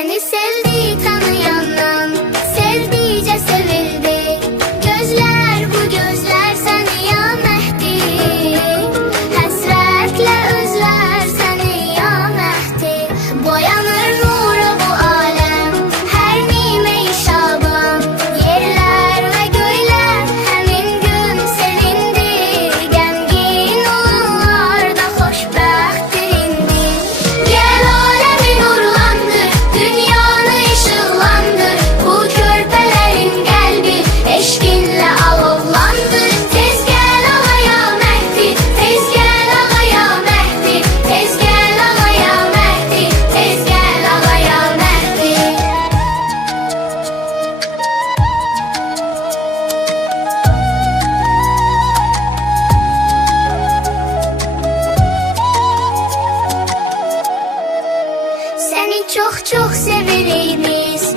Seni sevdi tanıyandan, sevdice sevildi. Gözler bu gözler seni ya Mehdi. Həsrətlə özlər seni ya Mehdi. Boyanır nura bu alem, her nime-i şaban. Yerler ve göyler həmin gün sevindi. Gəmgin olanlar da xoşbəxtdir indi. Gel alemi nurlandır, dünyanı ışıqlandır. Bu körpələrin qəlbi eşqinlə alovlandır. Tez gel ağaya Mehdi, tez gel ağaya Mehdi. Tez gel ağaya Mehdi, tez gel ağaya Mehdi. Seni çok çok severiz biz.